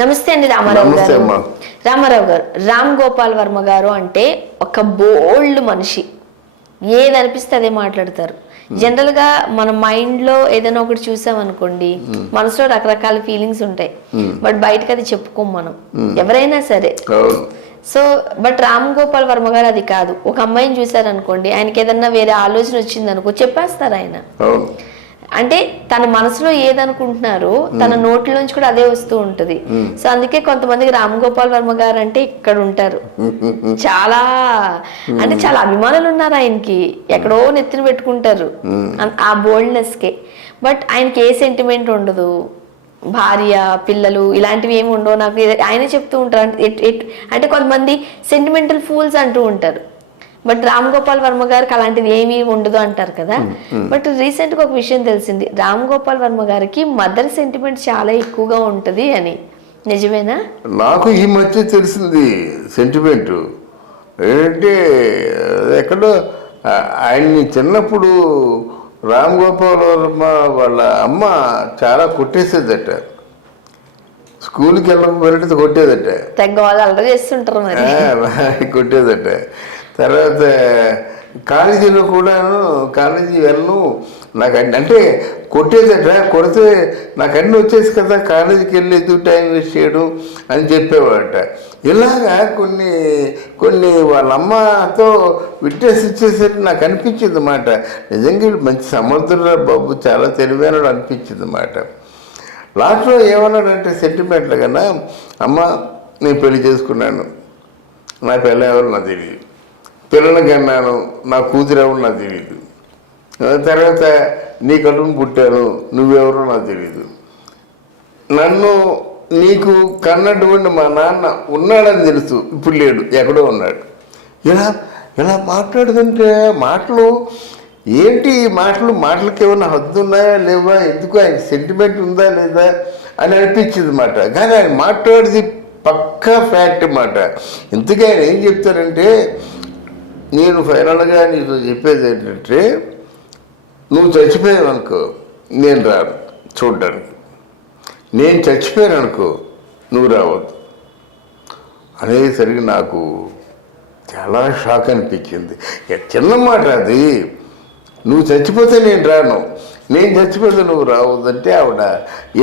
నమస్తే అండి రామారావు గారు. రామారావు గారు, రామ్ గోపాల్ వర్మ గారు అంటే ఒక బోల్డ్ మనిషి. ఏది అనిపిస్తే అదే మాట్లాడతారు. జనరల్ గా మన మైండ్ లో ఏదైనా ఒకటి చూసామనుకోండి, మనసులో రకరకాల ఫీలింగ్స్ ఉంటాయి, బట్ బయటకు అది చెప్పుకోం మనం ఎవరైనా సరే. సో బట్ రామ్ గోపాల్ వర్మ గారు అది కాదు. ఒక అమ్మాయిని చూసారనుకోండి, ఆయనకి ఏదన్నా వేరే ఆలోచన వచ్చింది అనుకో, చెప్పేస్తారు ఆయన. అంటే తన మనసులో ఏదనుకుంటున్నారో తన నోట్లోంచి కూడా అదే వస్తూ ఉంటది. సో అందుకే కొంతమందికి రామ్ గోపాల్ వర్మ గారు అంటే ఇక్కడ ఉంటారు. చాలా అంటే చాలా అభిమానులు ఉన్నారు ఆయనకి. ఎక్కడో నెత్తిన పెట్టుకుంటారు ఆ బోల్డ్నెస్ కే. బట్ ఆయనకి ఏ సెంటిమెంట్ ఉండదు, భార్య పిల్లలు ఇలాంటివి ఏమి ఉండవు. నాకు ఆయనే చెప్తూ ఉంటారు. అంటే కొంతమంది సెంటిమెంటల్ ఫూల్స్ అంటూ ఉంటారు, బట్ రామ్ గోపాల్ వర్మ గారికి అలాంటిది ఏమీ ఉండదు అంటారు కదా. బట్ రీసెంట్ గా ఒక విషయం తెలిసింది, రామ్ గోపాల్ వర్మ గారికి మదర్ సెంటిమెంట్ చాలా ఎక్కువగా ఉంటది అని. నిజమేనా? నాకు ఈ మధ్య తెలిసింది సెంటిమెంట్ ఏంటంటే, ఎక్కడో ఆయన్ని చిన్నప్పుడు రామ్ గోపాల్ వర్మ వాళ్ళ అమ్మ చాలా కొట్టేసేదట. స్కూల్కి వెళ్ళకపోయినట్టు కొట్టేదట, అలా చేస్తుంటారు మరి, కొట్టేదట. తర్వాత కాలేజీలో కూడాను, కాలేజీ వెళ్ళను నాకు అంటే కొట్టేదట. కొడితే నాకు అన్నీ వచ్చేసి కదా, కాలేజీకి వెళ్ళేది టైం వేస్ట్ చేయడం అని చెప్పేవాడట. ఇలాగా కొన్ని కొన్ని వాళ్ళ అమ్మతో విట్నెస్ ఇచ్చేసరికి నాకు అనిపించింది అన్నమాట, నిజంగా మంచి సమర్థుడు బాబు, చాలా తెలివైనడు అనిపించింది అన్నమాట. లాస్ట్లో ఏమన్నాడంటే సెంటిమెంట్లు కన్నా, అమ్మ నేను పెళ్లి చేసుకున్నాను, నా పిల్ల ఎవరు నాకు తెలియదు, పిల్లలు కన్నాను, నా కూతురు ఎవరు నాకు తెలియదు, తర్వాత నీ కడుపును పుట్టాను, నువ్వెవరో నాకు తెలియదు, నన్ను నీకు కన్నటువంటి మా నాన్న ఉన్నాడని తెలుసు, ఇప్పుడు లేడు, ఎక్కడో ఉన్నాడు. ఇలా ఇలా మాట్లాడుతుంటే మాటలు ఏంటి, మాటలకి ఏమైనా హద్దు ఉన్నాయా లేవా, ఎందుకు ఆయన సెంటిమెంట్ ఉందా లేదా అని అనిపించింది అన్నమాట. కానీ ఆయన మాట్లాడేది పక్కా ఫ్యాక్ట్ అన్నమాట. ఇంతకీ ఆయన ఏం చెప్తారంటే, నేను ఫైనల్గా నీకు చెప్పేది ఏంటంటే, నువ్వు చచ్చిపోయావు అనుకో నేను రాను చూడ్డానికి, నేను చచ్చిపోయాను అనుకో నువ్వు రావద్దు అనేసరికి నాకు చాలా షాక్ అనిపించింది. చిన్న మాట అది, నువ్వు చచ్చిపోతే నేను రాను, నేను చచ్చిపోతే నువ్వు రావద్దంటే ఆవిడ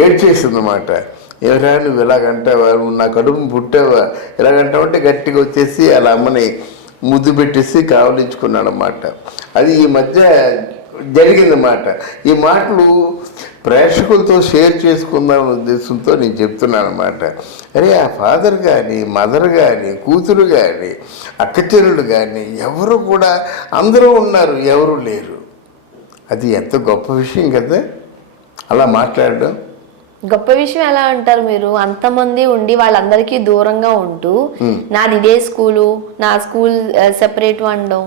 ఏడ్చేసిందన్నమాట. ఎవరా నువ్వు ఇలాగంటావా, నువ్వు నా కడుపును పుట్టావా, ఇలాగంటావంటే గట్టిగా వచ్చేసి అలా అమ్మని ముద్దు పెట్టేసి కావలించుకున్నాడు అన్నమాట. అది ఈ మధ్య జరిగిందన్నమాట. ఈ మాటలు ప్రేక్షకులతో షేర్ చేసుకుందామనే ఉద్దేశంతో నేను చెప్తున్నాను అన్నమాట. అరే ఆ ఫాదర్ కానీ, మదర్ కానీ, కూతురు కానీ, అక్కచెల్లెలు కానీ ఎవరు కూడా, అందరూ ఉన్నారు, ఎవరు లేరు. అది ఎంత గొప్ప విషయం కదా అలా మాట్లాడడం. గొప్ప విషయం ఎలా అంటారు మీరు? అంతమంది ఉండి వాళ్ళందరికీ దూరంగా ఉంటూ, నాది ఇదే స్కూలు, నా స్కూల్ సెపరేట్ అనడం,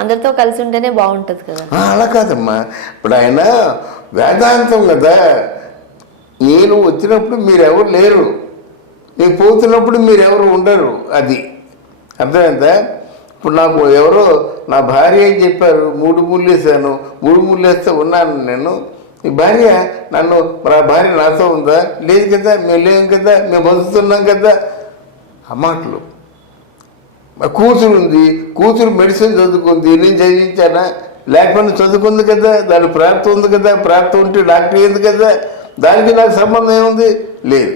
అందరితో కలిసి ఉంటేనే బాగుంటుంది కదా. అలా కాదమ్మా, ఇప్పుడు ఆయన వేదాంతం కదా, నేను వచ్చినప్పుడు మీరెవరు లేరు, నేను పోతున్నప్పుడు మీరెవరు ఉండరు, అది అర్థమైందా? ఇప్పుడు నాకు ఎవరో నా భార్య అని చెప్పారు, 3 ముళ్ళు వేసాను, 3 ముళ్ళు వేస్తే ఉన్నాను నేను. మీ భార్య నన్ను, నా భార్య నాతో ఉందా? లేదు కదా, మేము లేం కదా, మేము బతుకుతున్నాం కదా. ఆ మాటలు. కూతురు ఉంది, కూతురు మెడిసిన్ చదువుకుంది, నేను చదివించానా? లేకపోతే చదువుకుంది కదా, దాని ప్రాప్తం ఉంది కదా, ప్రాప్తం ఉంటే డాక్టర్ అయింది కదా, దానికి నాకు సంబంధం ఏముంది? లేదు.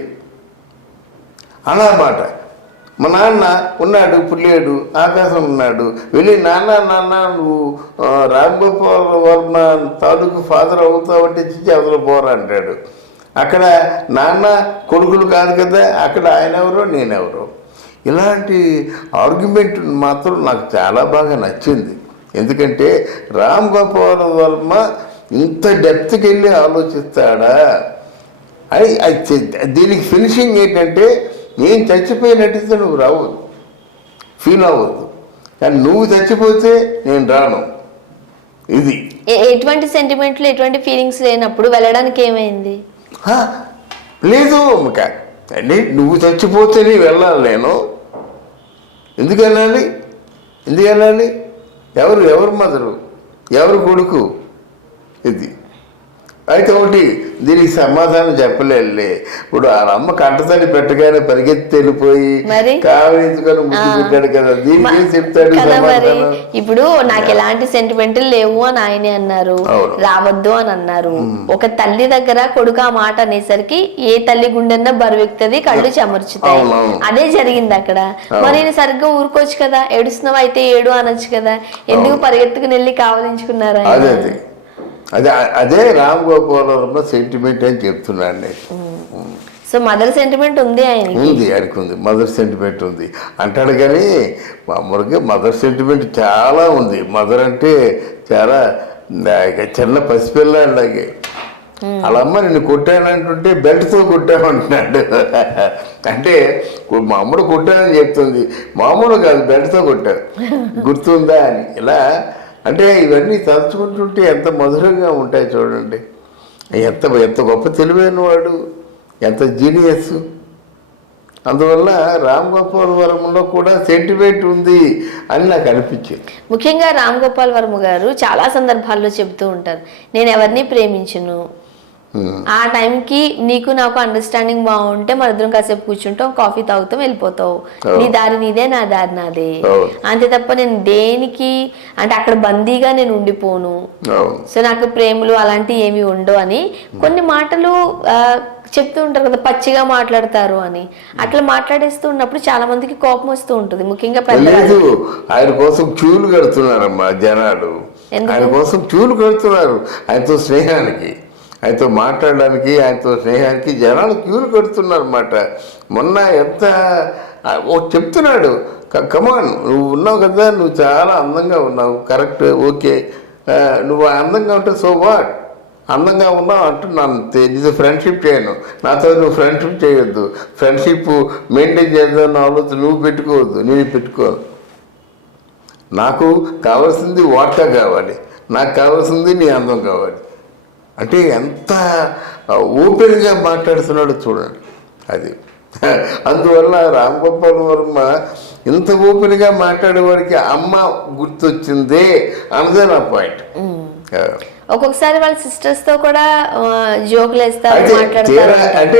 అలా మాట. మా నాన్న ఉన్నాడు, ఇప్పుడు లేడు, ఆకాశం ఉన్నాడు, వెళ్ళి నాన్న నువ్వు రామ్ గోపాల్ వర్మ తాలూకు ఫాదర్ అవుతావంటే చిచ్చి అవతల పోరా అంటాడు. అక్కడ నాన్న కొడుకులు కాదు కదా, అక్కడ ఆయన ఎవరో నేనెవరో. ఇలాంటి ఆర్గ్యుమెంట్ మాత్రం నాకు చాలా బాగా నచ్చింది. ఎందుకంటే రామ్ గోపాల్ వర్మ ఇంత డెప్త్కి వెళ్ళి ఆలోచిస్తాడా అని. దీనికి ఫినిషింగ్ ఏంటంటే, నేను చచ్చిపోయినట్టయితే నువ్వు రావద్దు, ఫీల్ అవ్వద్దు, కానీ నువ్వు చచ్చిపోతే నేను రాను. ఇది ఎటువంటి సెంటిమెంట్లు, ఎటువంటి ఫీలింగ్స్ లేనప్పుడు వెళ్ళడానికి ఏమైంది? లేదు అంటే నువ్వు చచ్చిపోతే నీ వెళ్ళాలి, నేను ఎందుకు వెళ్ళాలి? ఎవరు మదరు, ఎవరు కొడుకు? ఇది అయితే ఒకటి దీనికి సమాధానం చెప్పలేదులే. ఇప్పుడు ఆ అమ్మ కంటతడి పెట్టగానే పరిగెత్తి వెళ్ళిపోయి మరి? కావలించుకొని ముద్దు పెట్టాడు కదా, దీనికి ఏం చెప్తాడు కదా మరి. సమాధానం? ఇప్పుడు నాకు ఎలాంటి సెంటిమెంట్లు లేవు అని ఆయనే అన్నారు, అవును. రావద్దు అని అన్నారు. ఒక తల్లి దగ్గర కొడుకు ఆ మాట అనేసరికి ఏ తల్లి గుండెన్నా బరువెక్కుతుంది, కళ్ళు చెమర్చుతాయి. అవునవును. అదే జరిగింది అక్కడ. మరి నేను సరిగ్గా ఊరుకోవచ్చు కదా, ఏడుస్తున్నావు అయితే ఏడు అనొచ్చు కదా, ఎందుకు పరిగెత్తుకుని వెళ్ళి కావలించుకున్నారా? అదే అదే అదే అదే రామ్ గోపాల్ వర్మ సెంటిమెంట్ అని చెప్తున్నాను నేను. సో మదర్ సెంటిమెంట్ ఉంది ఆయన. ఉంది, ఆయనకు ఉంది, మదర్ సెంటిమెంట్ ఉంది అంటాడు. కానీ మామూలుగా మదర్ సెంటిమెంట్ చాలా ఉంది. మదర్ అంటే చాలా చిన్న పసిపిల్లాడిలాగే. అలా అమ్మ నిన్ను కొట్టానంటుంటే బెల్ట్తో కొట్టామంటున్నాడు. అంటే మామూలు కొట్టానని చెప్తుంది, మామూలు కాదు బెల్ట్తో కొట్టాడు, గుర్తుందా అని. ఇలా అంటే ఇవన్నీ తలుచుకుంటుంటే ఎంత మధురంగా ఉంటాయి చూడండి. ఎంత ఎంత గొప్ప తెలివైన వాడు, ఎంత జీనియస్. అందువల్ల రామ్ గోపాల్ వర్మలో కూడా సెంటిమెంట్ ఉంది అని నాకు అనిపించింది. ముఖ్యంగా రామ్ గోపాల్ వర్మ గారు చాలా సందర్భాల్లో చెప్తూ ఉంటారు, నేను ఎవరిని ప్రేమించను, ఆ టైంకి నీకు నాకు అండర్స్టాండింగ్ బాగుంటే మన ఇద్దరం కాసేపు కూర్చుంటాం, కాఫీ తాగుతాం, వెళ్ళిపోతావు, నీ దారి నీదే నా దారి నాదే, అంతే తప్ప నేను దేనికి అంటే అక్కడ బందీగా నేను ఉండిపోను, సో నాకు ప్రేమలు అలాంటివి ఏమి ఉండవు అని కొన్ని మాటలు చెప్తూ ఉంటారు కదా, పచ్చిగా మాట్లాడతారు అని. అట్లా మాట్లాడేస్తూ ఉన్నప్పుడు చాలా మందికి కోపం వస్తూ ఉంటుంది, ముఖ్యంగా పెద్దలు. ఆయన కోసం క్యూలు కడుతున్నారమ్మా జనాలు, ఆయన కోసం క్యూలు కడుతున్నారు. ఆయనతో స్నేహానికి, ఆయనతో మాట్లాడడానికి, ఆయనతో స్నేహానికి జనాలు క్యూలు కడుతున్నారు అన్నమాట. మొన్న ఎంత చెప్తున్నాడు, కమాన్ నువ్వు ఉన్నావు కదా, నువ్వు చాలా అందంగా ఉన్నావు, కరెక్ట్, ఓకే, నువ్వు అందంగా ఉంటే సో వాట్, అందంగా ఉన్నావు అంటున్నాను, ఇది ఫ్రెండ్షిప్ చేయను, నాతో నువ్వు ఫ్రెండ్షిప్ చేయొద్దు, ఫ్రెండ్షిప్ మెయింటైన్ చేద్దాం ఆలోచన నువ్వు పెట్టుకోవద్దు, నేను పెట్టుకోను. నాకు కావాల్సింది వాటా కావాలి, నాకు కావాల్సింది నీ అందం కావాలి. అంటే ఎంత ఓపెన్గా మాట్లాడుతున్నాడో చూడండి. అది అందువల్ల రామ్ గోపాల్ వర్మ ఇంత ఓపెన్గా మాట్లాడేవాడికి అమ్మ గుర్తొచ్చిందే అన్నదే నా పాయింట్. ఒక్కొక్కసారి వాళ్ళ సిస్టర్స్ తో కూడా జోకులు వేస్తారు, మాట్లాడతారు. అంటే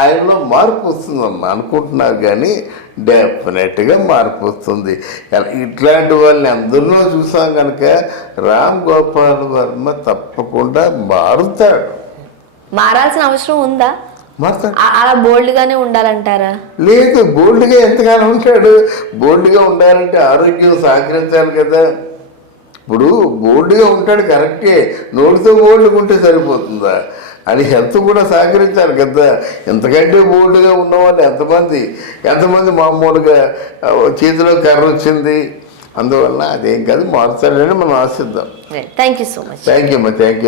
ఆయనలో మార్పు వస్తుందమ్మా అనుకుంటున్నారు, కానీ డెఫినెట్గా మార్పు వస్తుంది. ఇట్లాంటి వాళ్ళని అందరిలో చూసాం కనుక రామ్ గోపాల్ వర్మ తప్పకుండా మారుతాడు. మారాల్సిన అవసరం ఉందా? మారుతాడు. అలా బోల్డ్ గానే ఉండాలంటారా? లేదు, బోల్డ్గా ఎంతగానో ఉంటాడు. బోల్డ్గా ఉండాలంటే ఆరోగ్యం సహకరించాలి కదా. ఇప్పుడు బోల్డ్గా ఉంటాడు కరెక్టే, నోటితో బోల్డ్గా ఉంటే సరిపోతుందా? అది హెల్త్ కూడా సహకరించాలి కదా. ఎంతకంటే బోల్డ్గా ఉన్నవాళ్ళు ఎంతమంది మామూలుగా చేతిలో కర్ర వచ్చింది. అందువల్ల అదేం కాదు, మారుతాడని మనం ఆశిద్దాం. Thank you so much. Thank you అమ్మా, థ్యాంక్ యూ.